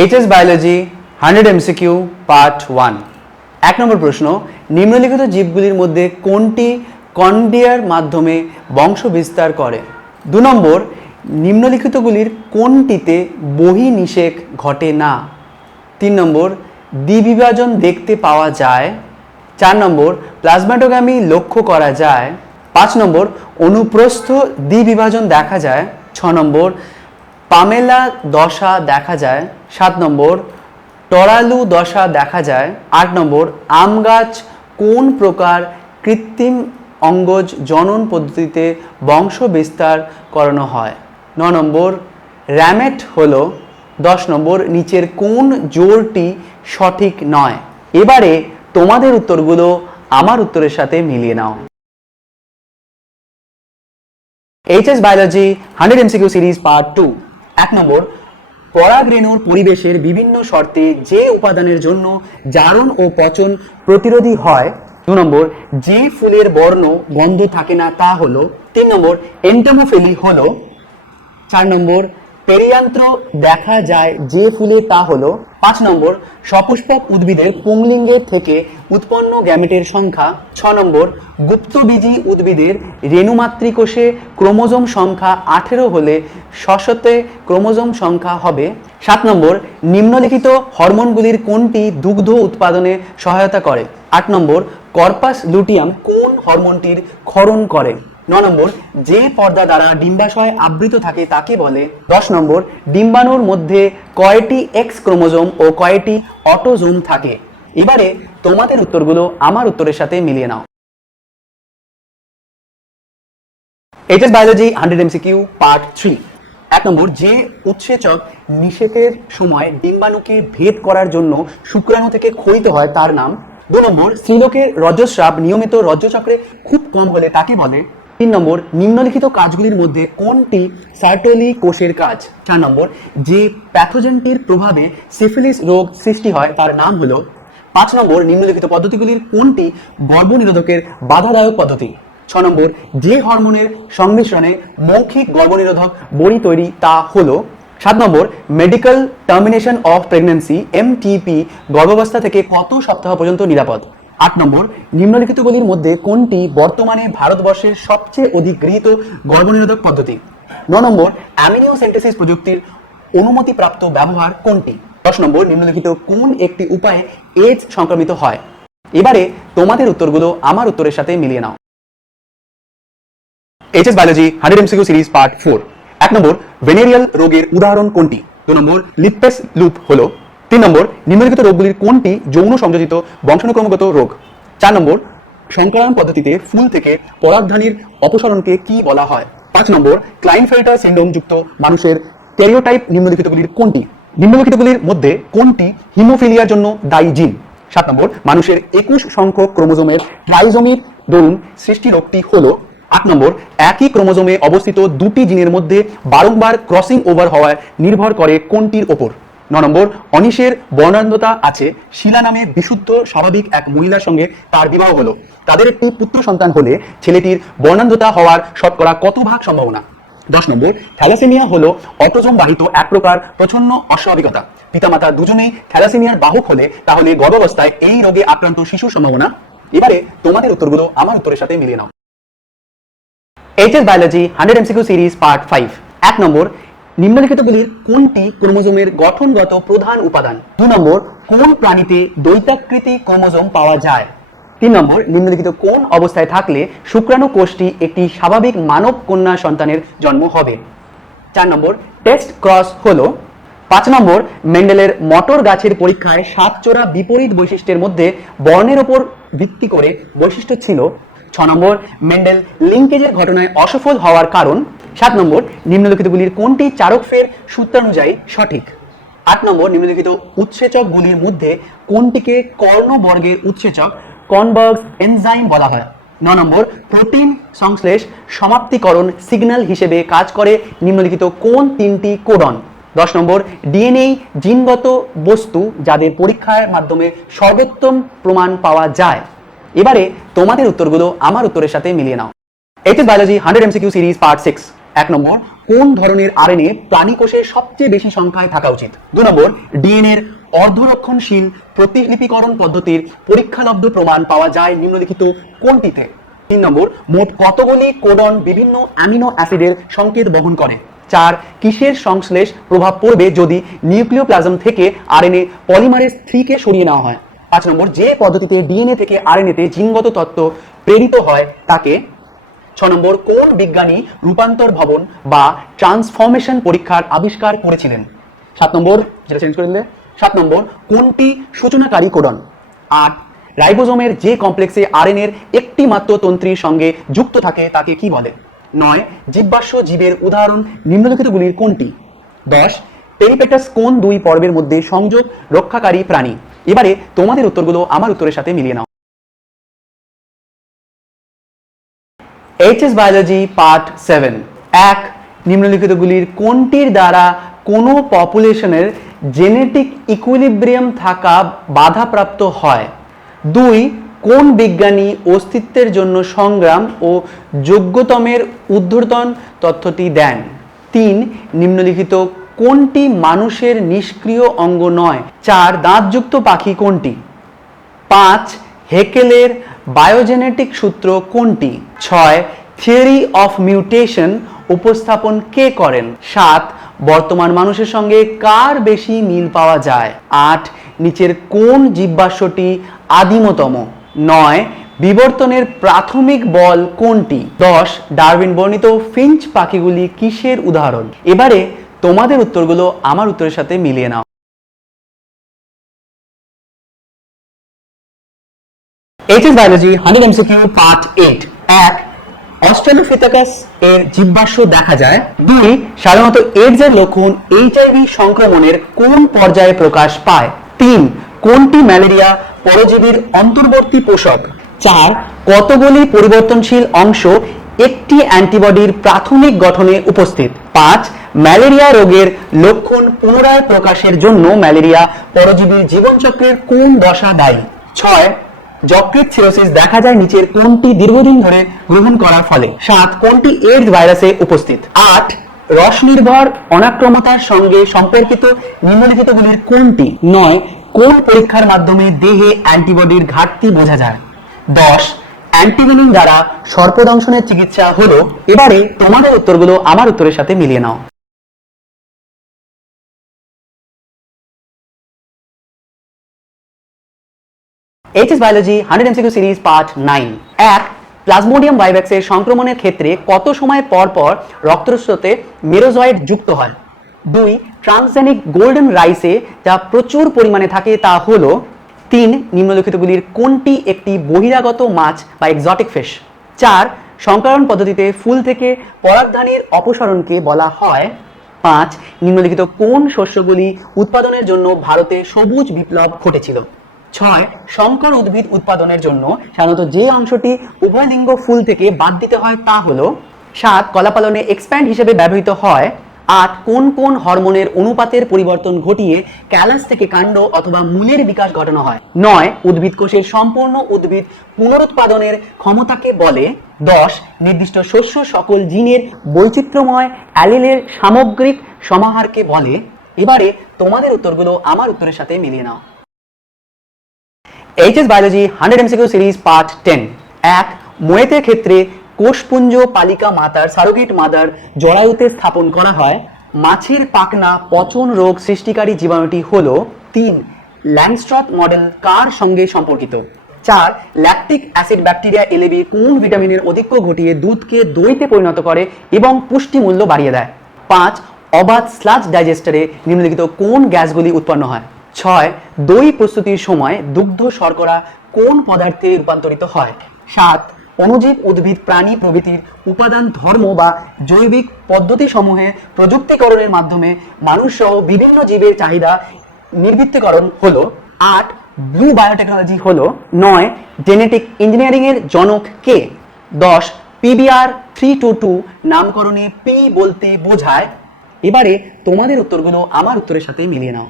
HS biology hundred MCQ part one এক নম্বর প্রশ্ন, নিম্নলিখিত জীবগুলির মধ্যে কোনটি কন্ডিয়ার মাধ্যমে বংশ বিস্তার করে? দু নম্বর, নিম্নলিখিতগুলির কোনটিতে বহিনিষেক ঘটে না? তিন নম্বর, দ্বিবিভাজন দেখতে পাওয়া যায়? চার নম্বর প্লাজমাটোগামি লক্ষ্য করা যায়? পাঁচ নম্বর, অনুপ্রস্থ দ্বিবিভাজন দেখা যায়? ছ নম্বর পামেলা দশা দেখা যায়, সাত নম্বর। টরালু দশা দেখা যায়, আট নম্বর। আম গাছ কোন প্রকার কৃত্রিম অঙ্গজ জনন পদ্ধতিতে বংশ বিস্তার করানো হয়? ন নম্বর। র্যামেট হল দশ নম্বর, নিচের কোন জোরটি সঠিক নয়? এবারে তোমাদের উত্তরগুলো আমার উত্তরের সাথে মিলিয়ে নাও। HS biology, hundred MCQ series part two. এক নম্বর পরাগরেণুর পরিবেশের বিভিন্ন শর্তে যে উপাদানের জন্য জারণ ও পচন প্রতিরোধী হয়, দু নম্বর, যে ফুলের বর্ণ গন্ধ থাকে না তা হলো, তিন নম্বর এন্টামোফেলি হলো, চার নম্বর পেরিয়ান্ত্র দেখা যায় যে ফুলে তা হলো পাঁচ নম্বর সপুষ্পক উদ্ভিদের পুংলিঙ্গের থেকে উৎপন্ন গ্যামেটের সংখ্যা, ছ নম্বর গুপ্তবীজী উদ্ভিদের রেণুমাতৃকোষে ক্রোমোজোম সংখ্যা আঠেরো হলে শশতে ক্রোমোজোম সংখ্যা হবে সাত নম্বর নিম্নলিখিত হরমোনগুলির কোনটি দুগ্ধ উৎপাদনে সহায়তা করে? আট নম্বর কর্পাস লুটিয়াম কোন হরমোনটির ক্ষরণ করে? নম্বর, যে পর্দা দ্বারা ডিম্বাশয় আবৃত থাকে তাকে বলে দশ নম্বর, ডিম্বাণুর মধ্যে কয়টি এক্স ক্রোমোজোম ও কয়টি অটোজোম থাকে? এবারে তোমাদের উত্তরগুলো আমার উত্তরের সাথে মিলিয়ে নাও। Biology hundred MCQ part three এক নম্বর, যে উৎসেচক নিষেকের সময় ডিম্বাণুকে ভেদ করার জন্য শুক্রাণু থেকে ক্ষয়িত হয় তার নাম। দু নম্বর, স্ত্রীলোকের রজস্রাব নিয়মিত রজ্জচক্রে খুব কম হলে তাকে বলে তিন নম্বর নিম্নলিখিত কাজগুলির মধ্যে কোনটি সার্টলি কোষের কাজ। চার নম্বর যে প্যাথোজেনটির প্রভাবে সিফিলিস রোগ সৃষ্টি হয় তার নাম হলো পাঁচ নম্বর নিম্নলিখিত পদ্ধতিগুলির কোনটি গর্ভনিরোধকের বাধাদায়ক পদ্ধতি? ছ নম্বর যে হরমোনের সংমিশ্রণে মৌখিক গর্ভনিরোধক বড়ি তৈরি তা হলো? সাত নম্বর medical termination of pregnancy MTP গর্ভাবস্থা থেকে কত সপ্তাহ পর্যন্ত নিরাপদ? আট নম্বর নিম্নলিখিতগুলির মধ্যে কোনটি বর্তমানে ভারতবর্ষের সবচেয়ে অধিক গৃহীত গর্ভনিরোধক পদ্ধতি? ন নম্বর অ্যামিনিওসেন্টেসিস প্রযুক্তির অনুমতিপ্রাপ্ত ব্যবহার কোনটি? দশ নম্বর, নিম্নলিখিত কোন একটি উপায়ে এইডস সংক্রমিত হয়? এবারে তোমাদের উত্তরগুলো আমার উত্তরের সাথে মিলিয়ে নাও। HS biology hundred MCQ series part four এক নম্বর ভেনেরিয়াল রোগের উদাহরণ কোনটি? দু নম্বর লিপেস লুপ হলো তিন নম্বর, নিম্নলিখিত রোগগুলির কোনটি যৌন সংযোজিত বংশানুক্রমগত রোগ? চার নম্বর সংক্রমণ পদ্ধতিতে ফুল থেকে পরাগধানীর অপসারণকে কি বলা হয়? পাঁচ নম্বর ক্লাইনফেল্টার সিন্ড্রোম যুক্ত মানুষের স্টেরিওটাইপ নিম্নলিখিতগুলির কোনটি? নিম্নলিখিতগুলির মধ্যে কোনটি হিমোফিলিয়ার জন্য দায়ী জিন? সাত নম্বর, মানুষের একুশ সংখ্যক ক্রোমোজোমের ট্রাইজোমির দরুন সৃষ্টি রোগটি হল। আট নম্বর, একই ক্রোমোজোমে অবস্থিত দুটি জিনের মধ্যে বারংবার ক্রসিং ওভার হওয়ায় নির্ভর করে কোনটির ওপর? ন নম্বর, অনিশের বর্ণান্ধতা আছে। শিলা নামে বিশুদ্ধ, স্বাভাবিক এক মহিলার সঙ্গে তার বিবাহ হলো। তাদের একটি পুত্র সন্তান হলে ছেলেটির বর্ণান্ধতা হওয়ার শতকরা কত ভাগ সম্ভাবনা? দশ নম্বর, থ্যালাসেমিয়া হলো অটোজোম বাহিত এক প্রকার প্রচ্ছন্ন অস্বাভাবিকতা। পিতামাতা দুজনেই থ্যালাসেমিয়ার বাহক হলে তাহলে গর্ভাবস্থায় এই রোগে আক্রান্ত শিশুর সম্ভাবনা? এবারে তোমাদের উত্তরগুলো আমার উত্তরের সাথে মিলিয়ে নাও। HS biology hundred MCQ series part five এক নম্বর নিম্নলিখিতগুলির কোনটি ক্রোমোজোমের গঠনগত প্রধান উপাদান? দু নম্বর, কোন প্রাণীতে দৈত্যাকৃতি ক্রোমোজোম পাওয়া যায়? তিন নম্বর, নিম্নলিখিত কোন অবস্থায় থাকলে শুক্রাণু কোষটি একটি স্বাভাবিক মানব কন্যা সন্তানের জন্ম হবে? চার নম্বর, টেস্ট ক্রস হলো। পাঁচ নম্বর, মেন্ডেলের মটর গাছের পরীক্ষায় সাতচোরা বিপরীত বৈশিষ্ট্যের মধ্যে বর্ণের ওপর ভিত্তি করে বৈশিষ্ট্য ছিল। ছ নম্বর, মেন্ডেল লিঙ্কেজের ঘটনায় অসফল হওয়ার কারণ? সাত নম্বর নিম্নলিখিতগুলির কোনটি চারক ফের সূত্রানুযায়ী সঠিক? আট নম্বর, নিম্নলিখিত উৎসেচকগুলির মধ্যে কোনটিকে কর্ণবর্গের উৎসেচক কনবার্গস এনজাইম বলা হয়? ন নম্বর, প্রোটিন সংশ্লেষ সমাপ্তিকরণ সিগন্যাল হিসেবে কাজ করে নিম্নলিখিত কোন তিনটি কোডন? দশ নম্বর, ডিএনএ জিনগত বস্তু যাদের পরীক্ষার মাধ্যমে সর্বোত্তম প্রমাণ পাওয়া যায়। এবারে তোমাদের উত্তরগুলো আমার উত্তরের সাথে মিলিয়ে নাও। HS biology hundred MCQ series part six এক নম্বর, কোন ধরনের আরএনএ প্রাণী কোষে সবচেয়ে বেশি সংখ্যায় থাকা উচিত? দু নম্বর ডিএনএ অর্ধরক্ষণশীল প্রতিলিপিকরণ পদ্ধতির পরীক্ষালব্ধ প্রমাণ পাওয়া যায় নিম্নলিখিত কোনটিতে? তিন নম্বর, মোট কতগুলি কোডন বিভিন্ন অ্যামিনো অ্যাসিডের সংকেত বহন করে? চার, কিসের সংশ্লেষ প্রভাব পড়বে যদি নিউক্লিওপ্লাজম থেকে আরএনএ পলিমারেজ থ্রিকে সরিয়ে নেওয়া হয়? পাঁচ নম্বর, যে পদ্ধতিতে ডিএনএ থেকে আরএনএতে জিনগত তত্ত্ব প্রেরিত হয় তাকে ছ নম্বর কোন বিজ্ঞানী রূপান্তর ভবন বা ট্রান্সফরমেশন পরীক্ষার আবিষ্কার করেছিলেন? সাত নম্বর যেটা চেঞ্জ করে দিলে। সাত নম্বর কোনটি সূচনাকারী কোডন? আট রাইবোজোমের যে কমপ্লেক্সে আরএনএর একটি মাত্র তন্ত্রীর সঙ্গে যুক্ত থাকে তাকে কি বলে? নয় জীববাস্য জীবের উদাহরণ নিম্নলিখিতগুলির কোনটি? দশ পেরিপেটাস কোন দুই পর্বের মধ্যে সংযোগ রক্ষাকারী প্রাণী? এবারে তোমাদের উত্তরগুলো আমার উত্তরের সাথে মিলিয়ে নাও। এইচএস বায়োলজি পার্ট সেভেন এক নিম্নলিখিতগুলির কোনটির দ্বারা কোনো পপুলেশনের জেনেটিক ইকুইলিব্রিয়াম থাকা বাধাপ্রাপ্ত হয়? দুই, কোন বিজ্ঞানী অস্তিত্বের জন্য সংগ্রাম ও যোগ্যতমের ঊর্ধ্বতন তথ্যটি দেন? তিন, নিম্নলিখিত কোনটি মানুষের নিষ্ক্রিয় অঙ্গ নয়? চার, দাঁতযুক্ত পাখি কোনটি? পাঁচ, হেকেলের বায়োজেনেটিক সূত্র কোনটি? ছয়, থিওরি অফ মিউটেশন উপস্থাপন কে করেন? সাত, বর্তমান মানুষের সঙ্গে কার বেশি মিল পাওয়া যায়? আট, নিচের কোন জীববাস্যটি আদিমতম? নয়, বিবর্তনের প্রাথমিক বল কোনটি? দশ, ডারউইন বর্ণিত ফিঞ্চ পাখিগুলি কিসের উদাহরণ? এবারে তোমাদের উত্তরগুলো আমার উত্তরের সাথে মিলিয়ে নাও। HS biology hundred MCQ part eight এক অস্ট্রেলোফিথাকাস এর জীববাস্য দেখা যায়। দুই, সাধারণত এইডস এর লক্ষণ এইচআইভি সংক্রমণের কোন পর্যায়ে প্রকাশ পায়? তিন, কোনটি ম্যালেরিয়া পরজীবীর অন্তর্বর্তী পোষক? চার, কতগুলি পরিবর্তনশীল অংশ একটি অ্যান্টিবডির প্রাথমিক গঠনে উপস্থিত? পাঁচ, ম্যালেরিয়া রোগের লক্ষণ পুনরায় প্রকাশের জন্য ম্যালেরিয়া পরজীবীর জীবনচক্রের কোন দশা দায়ী? ছয় যকৃত সিরোসিস দেখা যায় নিচের কোনটি দীর্ঘদিন ধরে গ্রহণ করার ফলে। সাত কোনটি এইডস ভাইরাসে উপস্থিত। আট, রস নির্ভর অনাক্রমতার সঙ্গে সম্পর্কিত নিম্নলিখিতগুলির কোনটি নয় কোন পরীক্ষার মাধ্যমে দেহে অ্যান্টিবডির ঘাটতি বোঝা যায়। দশ অ্যান্টিভেনিন দ্বারা সর্পদংশনের চিকিৎসা হলো। এবারে তোমাদের উত্তরগুলো আমার উত্তরের সাথে মিলিয়ে নাও। HS biology hundred MCQ series part nine এক প্লাজমোডিয়াম ভাইভ্যাক্সের সংক্রমণের ক্ষেত্রে কত সময় পর পর রক্তস্রোতে মেরোজয়েড যুক্ত হয়? দুই ট্রান্সজেনিক গোল্ডেন রাইসে যা প্রচুর পরিমাণে থাকে তা হলো তিন, নিম্নলিখিতগুলির কোনটি একটি বহিরাগত মাছ বা এক্সটিক ফিশ চার সংকরণ পদ্ধতিতে ফুল থেকে পরাগধানীর অপসরণকে বলা হয়। পাঁচ, নিম্নলিখিত কোন শস্যগুলি উৎপাদনের জন্য ভারতে সবুজ বিপ্লব ঘটেছিল? ছয়, সংকর উদ্ভিদ উৎপাদনের জন্য সাধারণত যে অংশটি উভয় লিঙ্গ ফুল থেকে বাদ দিতে হয় তা হলো সাত, কলাপালনে এক্সপ্যান্ড হিসেবে ব্যবহৃত হয়। আট, কোন কোন হরমোনের অনুপাতের পরিবর্তন ঘটিয়ে ক্যালাস থেকে কাণ্ড অথবা মূলের বিকাশ ঘটানো হয়। নয়, উদ্ভিদ কোষের সম্পূর্ণ উদ্ভিদ পুনরুৎপাদনের ক্ষমতাকে বলে। দশ, নির্দিষ্ট শস্য সকল জিনের বৈচিত্র্যময় অ্যালিলের সামগ্রিক সমাহারকে বলে। এবারে তোমাদের উত্তরগুলো আমার উত্তরের সাথে মিলিয়ে নাও। HS biology hundred MCQ series part ten এক, মোয়েতের ক্ষেত্রে কোষপুঞ্জ পালিকা মাতার সারোগেট মাদার জরায়ুতে স্থাপন করা হয়। মাছের পাকনা পচন রোগ সৃষ্টিকারী জীবাণুটি হল তিন ল্যান্ডস্ট্রট মডেল কার সঙ্গে সম্পর্কিত? চার ল্যাকটিক অ্যাসিড ব্যাকটেরিয়া এলএবি কোন ভিটামিনের অধিক্য ঘটিয়ে দুধকে দইতে পরিণত করে এবং পুষ্টি মূল্য বাড়িয়ে দেয়? পাঁচ, অবাধ স্লাজ ডাইজেস্টারে নিম্নলিখিত কোন গ্যাসগুলি উৎপন্ন হয়? ছয়, দই প্রস্তুতির সময় দুগ্ধ শর্করা কোন পদার্থে রূপান্তরিত হয়? সাত অনুজীব উদ্ভিদ প্রাণী প্রভৃতির উপাদান ধর্ম বা জৈবিক পদ্ধতি সমূহে প্রযুক্তিকরণের মাধ্যমে মানুষ সহ বিভিন্ন জীবের চাহিদা নির্বৃত্তিকরণ হলো। আট, ব্লু বায়োটেকনোলজি হলো। নয়, জেনেটিক ইঞ্জিনিয়ারিং এর জনক কে? দশ, পিবিআর থ্রি টু টু নামকরণে পি বলতে বোঝায়। এবারে তোমাদের উত্তরগুলো আমার উত্তরের সাথে মিলিয়ে নাও।